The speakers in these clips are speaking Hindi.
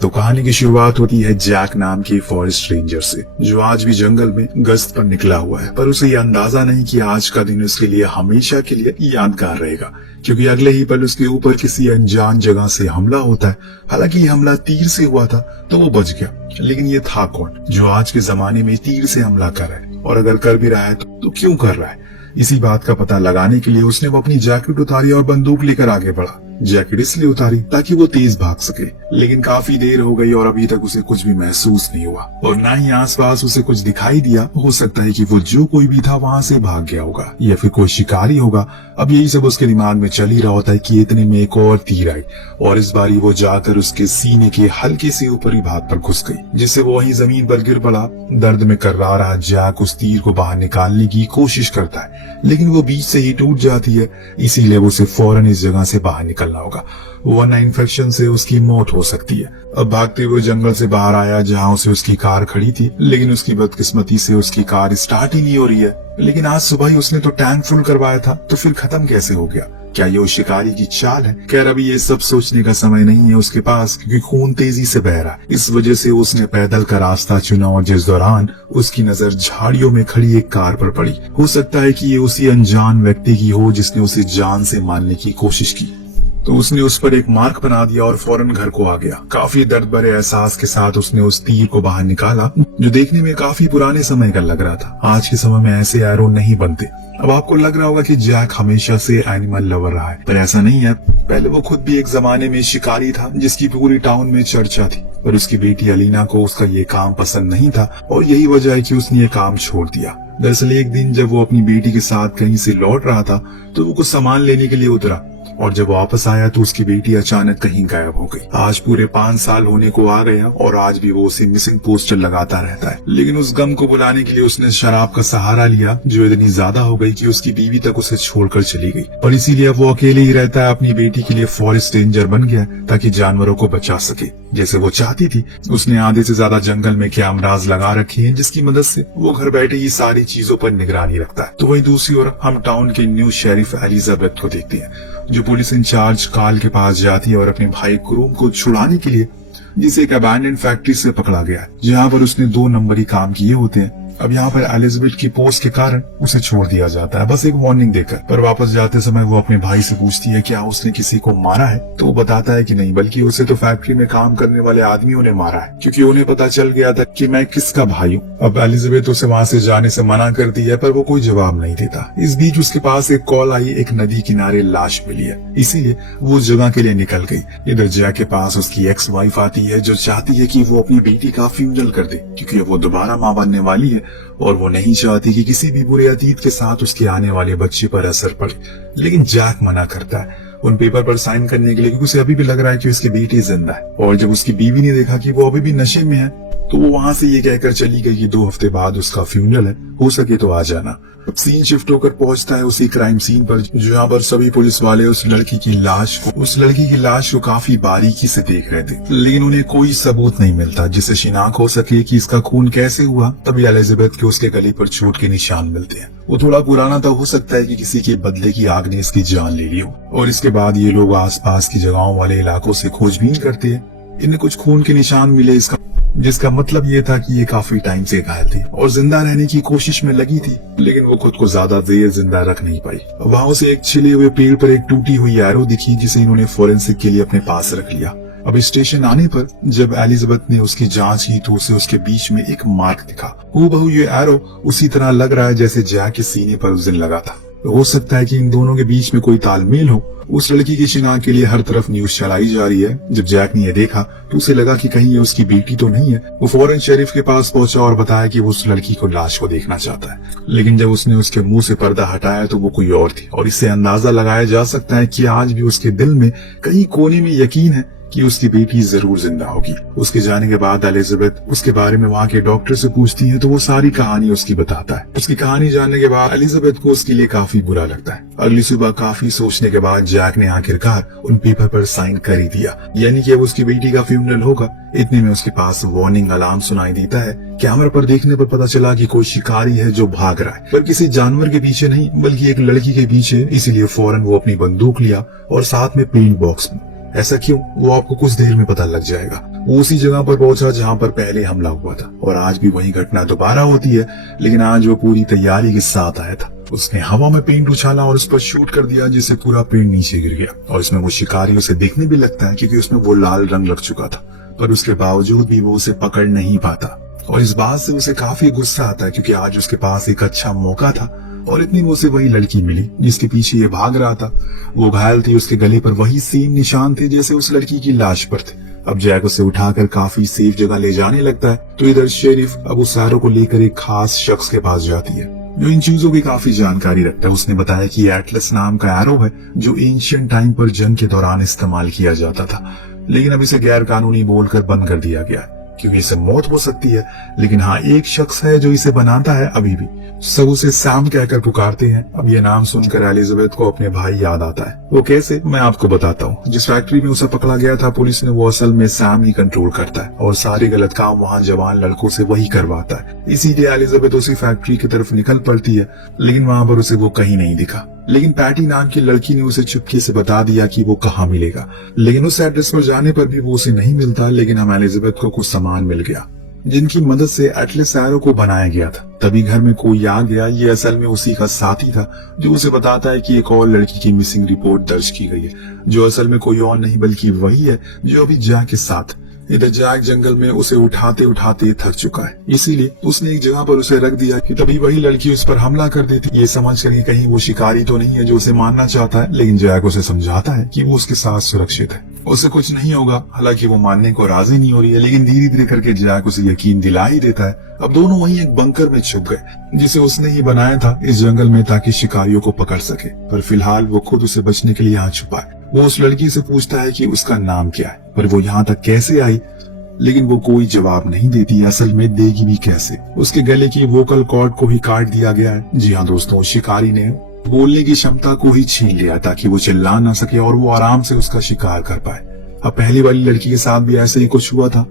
तो कहानी की शुरुआत होती है जैक नाम के फॉरेस्ट रेंजर से, जो आज भी जंगल में गश्त पर निकला हुआ है। पर उसे ये अंदाजा नहीं कि आज का दिन उसके लिए हमेशा के लिए यादगार रहेगा, क्योंकि अगले ही पल उसके ऊपर किसी अनजान जगह से हमला होता है। हालांकि ये हमला तीर से हुआ था तो वो बच गया, लेकिन ये था कौन जो आज के जमाने में तीर से हमला कर रहा है, और अगर कर भी रहा है तो क्यों कर रहा है? इसी बात का पता लगाने के लिए उसने वो अपनी जैकेट उतारी और बंदूक लेकर आगे बढ़ा। जैकेट इसलिए उतारी ताकि वो तेज भाग सके, लेकिन काफी देर हो गई और अभी तक उसे कुछ भी महसूस नहीं हुआ और न ही आसपास उसे कुछ दिखाई दिया। हो सकता है कि वो जो कोई भी था वहाँ से भाग गया होगा या फिर कोई शिकारी होगा। अब यही सब उसके दिमाग में चल ही रहा होता है कि इतने में एक और तीर आई और इस बारी वो जाकर उसके सीने के हल्के से ऊपरी भाग पर घुस गई, जिससे वो वहीं जमीन पर गिर पड़ा। दर्द में कर्रा रहा जैक उस तीर को बाहर निकालने की कोशिश करता है, लेकिन वो बीच से ही टूट जाती है। इसीलिए उसे फौरन इस जगह से बाहर निकलना होगा, वरना इन्फेक्शन से उसकी मौत हो सकती है। अब भागते हुए जंगल से बाहर आया जहां उसे उसकी कार खड़ी थी, लेकिन उसकी बदकिस्मती से उसकी कार स्टार्ट ही नहीं हो रही है। लेकिन आज सुबह ही उसने तो टैंक फुल करवाया था, तो फिर खत्म कैसे हो गया? क्या ये उस शिकारी की चाल है? खैर अभी ये सब सोचने का समय नहीं है उसके पास, क्योंकि खून तेजी से बह रहा है। इस वजह से उसने पैदल का रास्ता चुना और जिस दौरान उसकी नजर झाड़ियों में खड़ी एक कार पर पड़ी। हो सकता है कि ये उसी अनजान व्यक्ति की हो जिसने उसे जान से मारने की कोशिश की। तो उसने उस पर एक मार्क बना दिया और फौरन घर को आ गया। काफी दर्द भरे एहसास के साथ उसने उस तीर को बाहर निकाला, जो देखने में काफी पुराने समय का लग रहा था। आज के समय में ऐसे एरो नहीं बनते। अब आपको लग रहा होगा कि जैक हमेशा से एनिमल लवर रहा है, पर ऐसा नहीं है। पहले वो खुद भी एक जमाने में शिकारी था जिसकी पूरी टाउन में चर्चा थी, पर उसकी बेटी अलीना को उसका ये काम पसंद नहीं था और यही वजह है कि उसने ये काम छोड़ दिया। दरअसल एक दिन जब वो अपनी बेटी के साथ कहीं से लौट रहा था तो वो कुछ सामान लेने के लिए उतरा, और जब वापस आया तो उसकी बेटी अचानक कहीं गायब हो गई। आज पूरे 5 साल होने को आ गए हैं और आज भी वो उसे मिसिंग पोस्टर लगाता रहता है। लेकिन उस गम को बुलाने के लिए उसने शराब का सहारा लिया, जो इतनी ज्यादा हो गई कि उसकी बीवी तक उसे छोड़कर चली गई, और इसीलिए अब वो अकेले ही रहता है। अपनी बेटी के लिए फॉरेस्ट रेंजर बन गया ताकि जानवरों को बचा सके जैसे वो चाहती थी। उसने आधे से ज्यादा जंगल में कैमरास लगा रखे हैं, जिसकी मदद से वो घर बैठे ही सारी चीजों पर निगरानी रखता है। तो वही दूसरी ओर हम टाउन के न्यू शेरिफ एलिजाबेथ को देखते हैं, जो पुलिस इंचार्ज कार्ल के पास जाती है और अपने भाई क्रूम को छुड़ाने के लिए, जिसे एक अबैंडन फैक्ट्री से पकड़ा गया है, जहाँ पर उसने 2 नंबरी काम किए होते हैं। अब यहाँ पर एलिजाबेथ की पोस्ट के कारण उसे छोड़ दिया जाता है, बस एक वार्निंग देकर। पर वापस जाते समय वो अपने भाई से पूछती है क्या उसने किसी को मारा है, तो वो बताता है कि नहीं, बल्कि उसे तो फैक्ट्री में काम करने वाले आदमियों ने मारा है, क्योंकि उन्हें पता चल गया था कि मैं किसका भाई हूँ। अब एलिजाबेथ उसे वहाँ से जाने से मना करती है, पर वो कोई जवाब नहीं देता। इस बीच उसके पास एक कॉल आई, एक नदी किनारे लाश मिली है, इसीलिए वो उस जगह के लिए निकल गई। इधर जैक के पास उसकी एक्स वाइफ आती है, जो चाहती है कि वो अपनी बेटी का फ्यूनरल कर दे, क्योंकि वो दोबारा माँ बनने वाली है और वो नहीं चाहती कि किसी भी बुरे अतीत के साथ उसके आने वाले बच्चे पर असर पड़े। लेकिन जैक मना करता है उन पेपर पर साइन करने के लिए, क्योंकि उसे अभी भी लग रहा है कि उसकी बेटी जिंदा है। और जब उसकी बीवी ने देखा कि वो अभी भी नशे में है, तो वो वहां से ये कहकर चली गई कि 2 हफ्ते बाद उसका फ्यूनरल है, हो सके तो आ जाना। अब सीन शिफ्ट होकर पहुंचता है उसी क्राइम सीन पर, जहाँ पर सभी पुलिस वाले उस लड़की की लाश को काफी बारीकी से देख रहे थे, लेकिन उन्हें कोई सबूत नहीं मिलता जिससे शिनाख्त हो सके कि इसका खून कैसे हुआ। तभी एलिजाबेथ के उसके गले पर चोट के निशान मिलते हैं। वो थोड़ा पुराना था, हो सकता है कि किसी के बदले की आग ने इसकी जान ले ली हो। और इसके बाद ये लोग आसपास की जगहों वाले इलाकों से खोजबीन करते हैं। इन्हें कुछ खून के निशान मिले, जिसका मतलब ये था कि ये काफी टाइम से घायल थी और जिंदा रहने की कोशिश में लगी थी, लेकिन वो खुद को ज्यादा देर जिंदा रख नहीं पाई। वहां से एक छिले हुए पेड़ पर एक टूटी हुई एरो दिखी, जिसे इन्होंने फोरेंसिक के लिए अपने पास रख लिया। अब स्टेशन आने पर जब एलिजाबेथ ने उसकी जांच की तो उसे उसके बीच में एक मार्क दिखा। हूबहू ये एरो उसी तरह लग रहा है जैसे जैक के सीने पर उस दिन लगा था। हो सकता है कि इन दोनों के बीच में कोई तालमेल हो। उस लड़की की शिनाख्त के लिए हर तरफ न्यूज चलाई जा रही है। जब जैक ने यह देखा तो उसे लगा कि कहीं ये उसकी बेटी तो नहीं है। वो फौरन शेरिफ के पास पहुंचा और बताया कि वो उस लड़की को लाश को देखना चाहता है, लेकिन जब उसने उसके मुंह से पर्दा हटाया तो वो कोई और थी। और इससे अंदाजा लगाया जा सकता है कि आज भी उसके दिल में कहीं कोने में यकीन है कि उसकी बेटी जरूर जिंदा होगी। उसके जाने के बाद एलिजाबेथ उसके बारे में वहाँ के डॉक्टर से पूछती है, तो वो सारी कहानी उसकी बताता है। उसकी कहानी जानने के बाद एलिजाबेथ को उसके लिए काफी बुरा लगता है। अगली सुबह काफी सोचने के बाद जैक ने आखिरकार उन पेपर पर साइन कर ही दिया, यानी कि अब उसकी बेटी का फ्यूनरल होगा। इतने में उसके पास वार्निंग अलार्म सुनाई देता है। कैमरा पर देखने पर पता चला कि कोई शिकारी है जो भाग रहा है, पर किसी जानवर के पीछे नहीं बल्कि एक लड़की के पीछे। इसीलिए फौरन वो अपनी बंदूक लिया और साथ में पेंट बॉक्स में। ऐसा क्यों, वो आपको कुछ देर में पता लग जाएगा। वो उसी जगह पर पहुंचा जहां पर पहले हमला हुआ था और आज भी वही घटना दोबारा होती है, लेकिन आज वो पूरी तैयारी के साथ आया था। उसने हवा में पेंट उछाला और उस पर शूट कर दिया, जिससे पूरा पेंट नीचे गिर गया और इसमें वो शिकारी उसे देखने भी लगता है क्योंकि उसमें वो लाल रंग लग चुका था, पर उसके बावजूद भी वो उसे पकड़ नहीं पाता और इस बात से उसे काफी गुस्सा आता है क्योंकि आज उसके पास एक अच्छा मौका था और इतनी में उसे वही लड़की मिली जिसके पीछे ये भाग रहा था। वो घायल थी, उसके गले पर वही सेम निशान थे जैसे उस लड़की की लाश पर थे। अब जैक उसे उठाकर काफी सेफ जगह ले जाने लगता है तो इधर शेरिफ अब उस एरो को लेकर एक खास शख्स के पास जाती है जो इन चीजों की काफी जानकारी रखता है। उसने बताया कि एटलस नाम का एरो है जो एंशिएंट टाइम पर जंग के दौरान इस्तेमाल किया जाता था, लेकिन अब इसे गैर कानूनी बोलकर बंद कर दिया गया क्योंकि इसे मौत हो सकती है। लेकिन हाँ, एक शख्स है जो इसे बनाता है अभी भी। सब उसे सैम कहकर पुकारते हैं। अब ये नाम सुनकर एलिजाबेथ को अपने भाई याद आता है। वो कैसे, मैं आपको बताता हूँ। जिस फैक्ट्री में उसे पकड़ा गया था पुलिस ने, वो असल में सैम ही कंट्रोल करता है और सारे गलत काम वहाँ जवान लड़कों से वही करवाता है। इसीलिए एलिजाबेथ उसी फैक्ट्री की तरफ निकल पड़ती है, लेकिन वहाँ पर उसे वो कहीं नहीं दिखा। लेकिन पैटी नाम की लड़की ने उसे चुपके से बता दिया कि वो कहाँ मिलेगा, लेकिन उस एड्रेस पर जाने पर भी वो उसे नहीं मिलता। लेकिन हम एलिजाबेथ को कुछ सामान मिल गया जिनकी मदद से एटलस एरो को बनाया गया था। तभी घर में कोई आ गया। ये असल में उसी का साथी था जो उसे बताता है कि एक और लड़की की मिसिंग रिपोर्ट दर्ज की गई है, जो असल में कोई और नहीं बल्कि वही है जो अभी जैक के साथ। इधर जैक जंगल में उसे उठाते उठाते थक चुका है, इसीलिए उसने एक जगह पर उसे रख दिया कि तभी वही लड़की उस पर हमला कर देती। ये समझ कर कहीं वो शिकारी तो नहीं है जो उसे मारना चाहता है, लेकिन जैक उसे समझाता है कि वो उसके साथ सुरक्षित है, उसे कुछ नहीं होगा। हालांकि वो मानने को राजी नहीं हो रही है, लेकिन धीरे धीरे करके जैक उसे यकीन दिला ही देता है। अब दोनों वहीं एक बंकर में छुप गए जिसे उसने ही बनाया था इस जंगल में ताकि शिकारियों को पकड़ सके, पर फिलहाल वो खुद उसे बचने के लिए यहाँ छुपा है। वो उस लड़की से पूछता है कि उसका नाम क्या है, पर वो यहाँ तक कैसे आई, लेकिन वो कोई जवाब नहीं देती। असल में देगी भी कैसे, उसके गले की वोकल कॉर्ड को ही काट दिया गया है। जी हाँ दोस्तों, शिकारी ने बोलने की क्षमता को ही छीन लिया ताकि वो चिल्ला ना सके और वो आराम से उसका शिकार कर पाए। अब पहली वाली लड़की के साथ भी ऐसे ही कुछ हुआ था,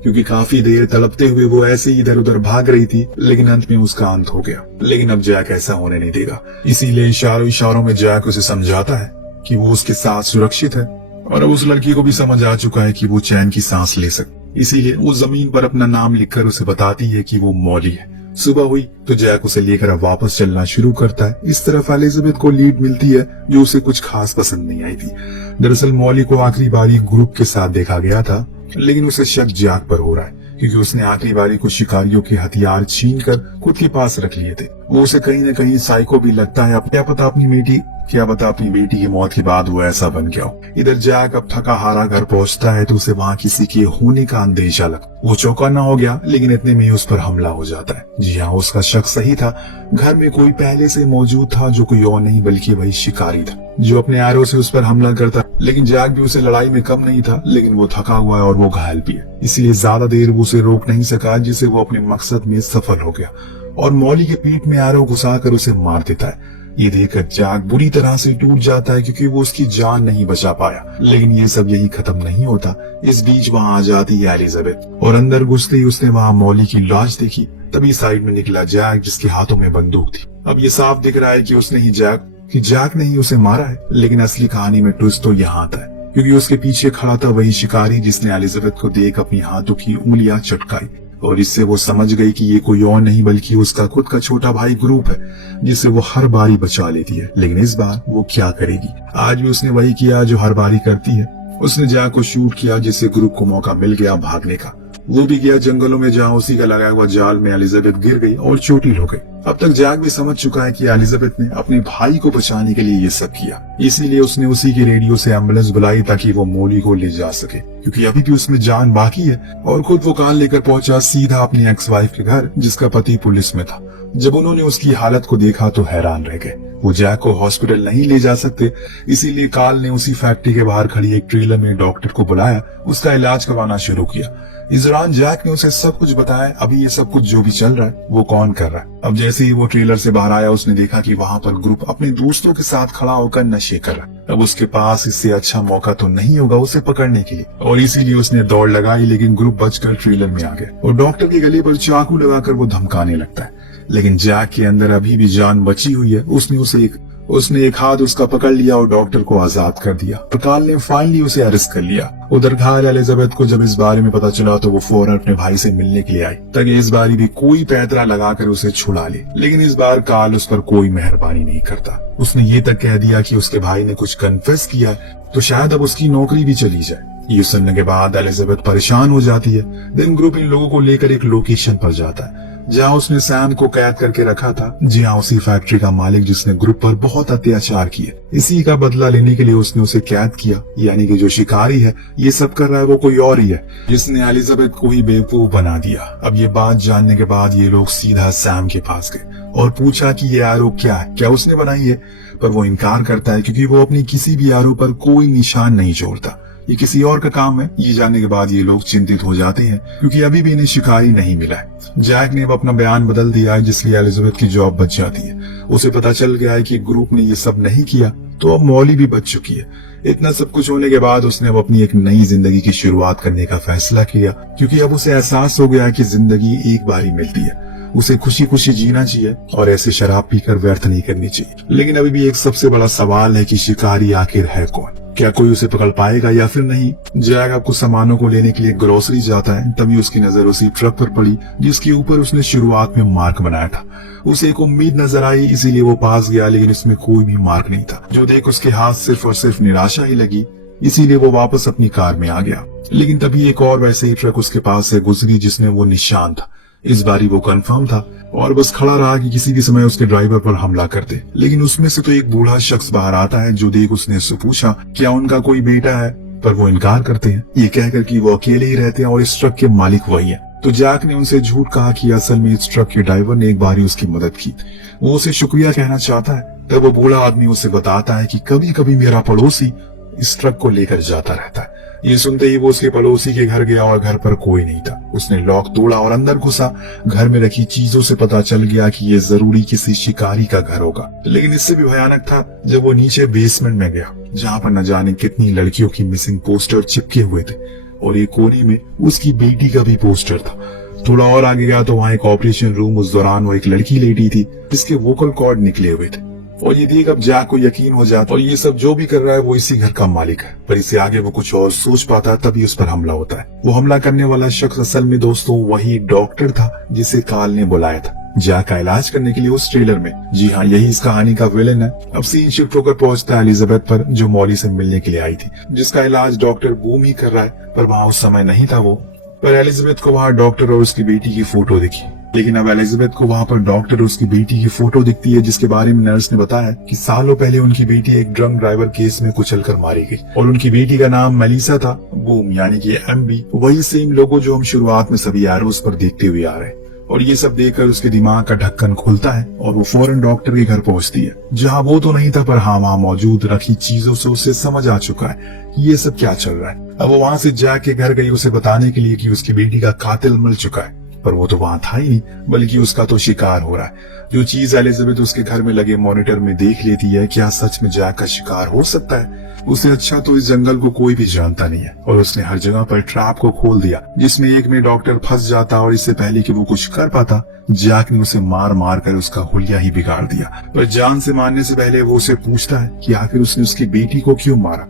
क्योंकि काफी देर तड़पते हुए वो ऐसे ही इधर उधर भाग रही थी, लेकिन अंत में उसका अंत हो गया। लेकिन अब जैक ऐसा होने नहीं देगा, इसीलिए इशारों में जैक उसे समझाता है कि वो उसके साथ सुरक्षित है और अब उस लड़की को भी समझ आ चुका है कि वो चैन की सांस ले सकती। इसीलिए वो जमीन पर अपना नाम लिखकर उसे बताती है कि वो मॉली है। सुबह हुई तो जैक उसे लेकर अब वापस चलना शुरू करता है। इस तरफ एलिजाबेथ को लीड मिलती है जो उसे कुछ खास पसंद नहीं आई थी। दरअसल मॉली को आखिरी बारी ग्रुप के साथ देखा गया था, लेकिन उसे शक जैक पर हो रहा है क्योंकि उसने आखिरी बारी को शिकारियों के हथियार छीन कर खुद के पास रख लिए थे। वो उसे कहीं न कहीं साइको भी लगता है। क्या पता अपनी बेटी की मौत के बाद वो ऐसा बन गया हो। इधर जैक अब थका हारा घर पहुंचता है तो उसे वहाँ किसी के होने का अंदेशा लगा। वो चौंकाना हो गया, लेकिन इतने में ही उस पर हमला हो जाता है। जी हाँ, उसका शक सही था। घर में कोई पहले से मौजूद था जो कोई और नहीं बल्कि वही शिकारी था जो अपने एरो से उस पर हमला करता। लेकिन जैक भी उसे लड़ाई में कम नहीं था, लेकिन वो थका हुआ है और वो घायल भी है, इसलिए ज्यादा देर वो उसे रोक नहीं सका, जिससे वो अपने मकसद में सफल हो गया और मॉली के पीठ में एरो घुसाकर उसे मार देता है। ये देखकर जैक बुरी तरह से टूट जाता है क्योंकि वो उसकी जान नहीं बचा पाया। लेकिन ये सब यही खत्म नहीं होता। इस बीच वहाँ आ जाती है एलिजाबेथ और अंदर घुसते ही उसने वहाँ मॉली की लाश देखी। तभी साइड में निकला जैक जिसके हाथों में बंदूक थी। अब ये साफ दिख रहा है कि जैक ने ही उसे मारा है, लेकिन असली कहानी में ट्विस्ट तो यहाँ आता है क्योंकि उसके पीछे खड़ा था वही शिकारी जिसने एलिजाबेथ को देख अपनी हाथों की उंगलियां चटकाई और इससे वो समझ गई कि ये कोई और नहीं बल्कि उसका खुद का छोटा भाई ग्रुप है जिसे वो हर बारी बचा लेती है। लेकिन इस बार वो क्या करेगी? आज भी उसने वही किया जो हर बारी करती है। उसने जैक को शूट किया जिससे ग्रुप को मौका मिल गया भागने का। वो भी गया जंगलों में जहाँ उसी का लगाया हुआ जाल में एलिजाबेथ गिर गई और चोटिल हो गई। अब तक जैक भी समझ चुका है कि एलिजाबेथ ने अपने भाई को बचाने के लिए ये सब किया, इसीलिए उसने उसी के रेडियो से एम्बुलेंस बुलाई ताकि वो मॉली को ले जा सके क्योंकि अभी भी उसमें जान बाकी है। और खुद वो कार लेकर पहुंचा सीधा अपनी एक्स वाइफ के घर जिसका पति पुलिस में था। जब उन्होंने उसकी हालत को देखा तो हैरान रह गए। वो जैक को हॉस्पिटल नहीं ले जा सकते, इसीलिए कार्ल ने उसी फैक्ट्री के बाहर खड़ी एक ट्रेलर में डॉक्टर को बुलाया, उसका इलाज करवाना शुरू किया। इस दौरान जैक ने उसे सब कुछ बताया, अभी ये सब कुछ जो भी चल रहा है वो कौन कर रहा है। अब जैसे ही वो ट्रेलर से बाहर आया उसने देखा कि वहाँ पर ग्रुप अपने दोस्तों के साथ खड़ा होकर नशे कर रहा है। अब उसके पास इससे अच्छा मौका तो नहीं होगा उसे पकड़ने के लिए और इसीलिए उसने दौड़ लगाई, लेकिन ग्रुप बचकर ट्रेलर में आ गया और डॉक्टर के गले पर चाकू लगाकर वो धमकाने लगता है। लेकिन जैक के अंदर अभी भी जान बची हुई है। उसने उसे एक उसने एक हाथ उसका पकड़ लिया और डॉक्टर को आजाद कर दिया। और कार्ल ने फाइनली उसे अरेस्ट कर लिया। उधर घायल एलिजाबेथ को जब इस बारे में पता चला तो वो फौरन अपने भाई से मिलने के लिए आई ताकि इस बारी भी कोई पैतरा लगाकर उसे छुड़ा ले। लेकिन इस बार कार्ल उस पर कोई मेहरबानी नहीं करता। उसने ये तक कह दिया कि उसके भाई ने कुछ कन्फेस किया तो शायद अब उसकी नौकरी भी चली जाए। ये सुनने के बाद एलिजाबेथ परेशान हो जाती है। देन ग्रुप इन लोगों को लेकर एक लोकेशन पर जाता है जहां उसने सैम को कैद करके रखा था। जी हाँ, उसी फैक्ट्री का मालिक जिसने ग्रुप पर बहुत अत्याचार किए। इसी का बदला लेने के लिए उसने उसे कैद किया। यानी कि जो शिकारी है ये सब कर रहा है वो कोई और ही है जिसने एलिजाबेथ को ही बेवकूफ बना दिया। अब ये बात जानने के बाद ये लोग सीधा सैम के पास गए और पूछा कि ये आरोप क्या है, क्या उसने बनाई है। पर वो इनकार करता है क्योंकि वो अपनी किसी भी आरोप पर कोई निशान नहीं छोड़ता। ये किसी और का काम है। ये जानने के बाद ये लोग चिंतित हो जाते हैं क्योंकि अभी भी इन्हें शिकारी नहीं मिला है। जैक ने अब अपना बयान बदल दिया है जिसलिए एलिजाबेथ की जॉब बच जाती है। उसे पता चल गया है कि ग्रुप ने ये सब नहीं किया तो अब मॉली भी बच चुकी है। इतना सब कुछ होने के बाद उसने अब अपनी एक नई जिंदगी की शुरुआत करने का फैसला किया क्योंकि अब उसे एहसास हो गया कि जिंदगी एक बार ही मिलती है। उसे खुशी खुशी जीना चाहिए और ऐसे शराब पीकर व्यर्थ नहीं करनी चाहिए। लेकिन अभी भी एक सबसे बड़ा सवाल है कि शिकारी आखिर है कौन, क्या कोई उसे पकड़ पाएगा या फिर नहीं। जैक आपको सामानों को लेने के लिए ग्रोसरी जाता है तभी उसकी नजर उसी ट्रक पर पड़ी जिसके ऊपर उसने शुरुआत में मार्क बनाया था। उसे एक उम्मीद नजर आई इसीलिए वो पास गया, लेकिन इसमें कोई भी मार्क नहीं था। जो देख उसके हाथ सिर्फ और सिर्फ निराशा ही लगी, इसीलिए वो वापस अपनी कार में आ गया। लेकिन तभी एक और वैसे ही ट्रक उसके पास से गुजरी जिसमें वो निशान था। इस बारी वो कंफर्म था और बस खड़ा रहा कि किसी भी समय उसके ड्राइवर पर हमला कर दे। लेकिन उसमें से तो एक बूढ़ा शख्स बाहर आता है। जो देख उसने उससे पूछा क्या उनका कोई बेटा है, पर वो इनकार करते हैं ये कहकर कि वो अकेले ही रहते हैं और इस ट्रक के मालिक वही है। तो जैक ने उनसे झूठ कहा कि असल में इस ट्रक के ड्राइवर ने एक बारी उसकी मदद की। वो उसे शुक्रिया कहना चाहता है। तब वो बूढ़ा आदमी उसे बताता है कि कभी कभी मेरा पड़ोसी इस ट्रक को लेकर जाता रहता है। ये सुनते ही वो उसके पड़ोसी के घर गया और घर पर कोई नहीं था। उसने लॉक तोड़ा और अंदर घुसा। घर में रखी चीजों से पता चल गया कि ये जरूरी किसी शिकारी का घर होगा। लेकिन इससे भी भयानक था जब वो नीचे बेसमेंट में गया जहाँ पर न जाने कितनी लड़कियों की मिसिंग पोस्टर चिपके हुए थे और एक कोने में उसकी बेटी का भी पोस्टर था। थोड़ा और आगे गया तो वहाँ एक ऑपरेशन रूम, उस दौरान वो एक लड़की लेटी थी जिसके वोकल कॉर्ड निकले हुए थे। और ये देख अब जैक को यकीन हो जाता और ये सब जो भी कर रहा है वो इसी घर का मालिक है। पर इससे आगे वो कुछ और सोच पाता तभी उस पर हमला होता है। वो हमला करने वाला शख्स असल में दोस्तों वही डॉक्टर था जिसे कार्ल ने बुलाया था जैक का इलाज करने के लिए उस ट्रेलर में। जी हाँ, यही इस कहानी का विलेन है। अब सीन शिफ्ट होकर पहुंचता है एलिजाबेथ पर जो मॉली से मिलने के लिए आई थी, जिसका इलाज डॉक्टर बूम ही कर रहा है। पर वहाँ उस समय नहीं था वो। पर एलिजाबेथ को वहाँ डॉक्टर और उसकी बेटी की फोटो दिखी। लेकिन अब एलिजाबेथ को वहाँ पर डॉक्टर और उसकी बेटी की फोटो दिखती है जिसके बारे में नर्स ने बताया कि सालों पहले उनकी बेटी एक ड्रंक ड्राइवर केस में कुचलकर मारी गई और उनकी बेटी का नाम मेलिसा था। बूम यानी कि एमबी, वही सेम लोगो जो हम शुरुआत में सभी एरोस पर देखते हुए आ रहे हैं। और ये सब देखकर उसके दिमाग का ढक्कन खुलता है और वो फौरन डॉक्टर के घर पहुंचती है जहाँ वो तो नहीं था पर हाँ वहाँ मौजूद रखी चीजों से उसे समझ आ चुका है कि ये सब क्या चल रहा है। अब वो वहाँ से जैक के घर गई उसे बताने के लिए कि उसकी बेटी का कातिल मिल चुका है। पर वो तो वहाँ था ही नहीं, बल्कि उसका तो शिकार हो रहा है। जो चीज एलिजाबेथ उसके घर में लगे मॉनिटर में देख लेती है, क्या सच में जैक का शिकार हो सकता है? उससे अच्छा तो इस जंगल को कोई भी जानता नहीं है। और उसने हर जगह पर ट्रैप को खोल दिया जिसमें एक में डॉक्टर फंस जाता और इससे पहले कि वो कुछ कर पाता जैक ने उसे मार मार कर उसका हुलिया ही बिगाड़ दिया। पर जान से मारने से पहले वो उसे पूछता है कि आखिर उसने उसकी बेटी को क्यों मारा।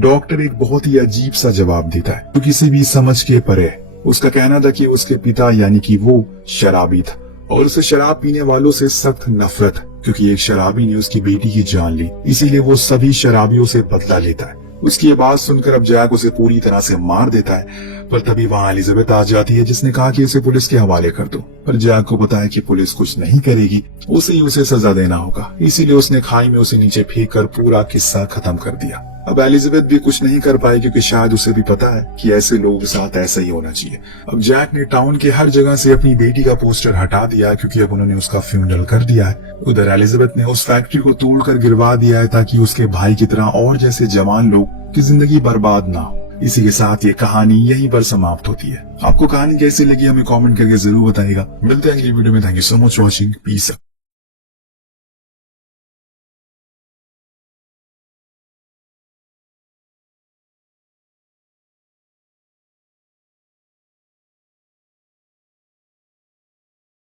डॉक्टर एक बहुत ही अजीब सा जवाब देता है जो किसी भी समझ के परे है। उसका कहना था कि उसके पिता यानी कि वो शराबी था और उसे शराब पीने वालों से सख्त नफरत है क्योंकि एक शराबी ने उसकी बेटी की जान ली, इसीलिए वो सभी शराबियों से बदला लेता है। उसकी ये बात सुनकर अब जैक उसे पूरी तरह से मार देता है। पर तभी वहाँ एलिजाबेथ आ जाती है जिसने कहा कि उसे पुलिस के हवाले कर दो। पर जैक को पता है कि पुलिस कुछ नहीं करेगी, उसे ही उसे सजा देना होगा। इसीलिए उसने खाई में उसे नीचे फेंक कर पूरा किस्सा खत्म कर दिया। अब एलिजाबेथ भी कुछ नहीं कर पाई क्योंकि शायद उसे भी पता है कि ऐसे लोगों के साथ ऐसा ही होना चाहिए। अब जैक ने टाउन के हर जगह से अपनी बेटी का पोस्टर हटा दिया क्योंकि अब उन्होंने उसका फ्यूनरल कर दिया है। उधर एलिजाबेथ ने उस फैक्ट्री को तोड़कर गिरवा दिया है ताकि उसके भाई की तरह और जैसे जवान लोग की जिंदगी बर्बाद ना हो। इसी के साथ ये कहानी यहीं पर समाप्त होती है। आपको कहानी कैसी लगी हमें कमेंट करके जरूर बताइएगा। मिलते हैं अगली वीडियो में। Thank you so much watching. Piece.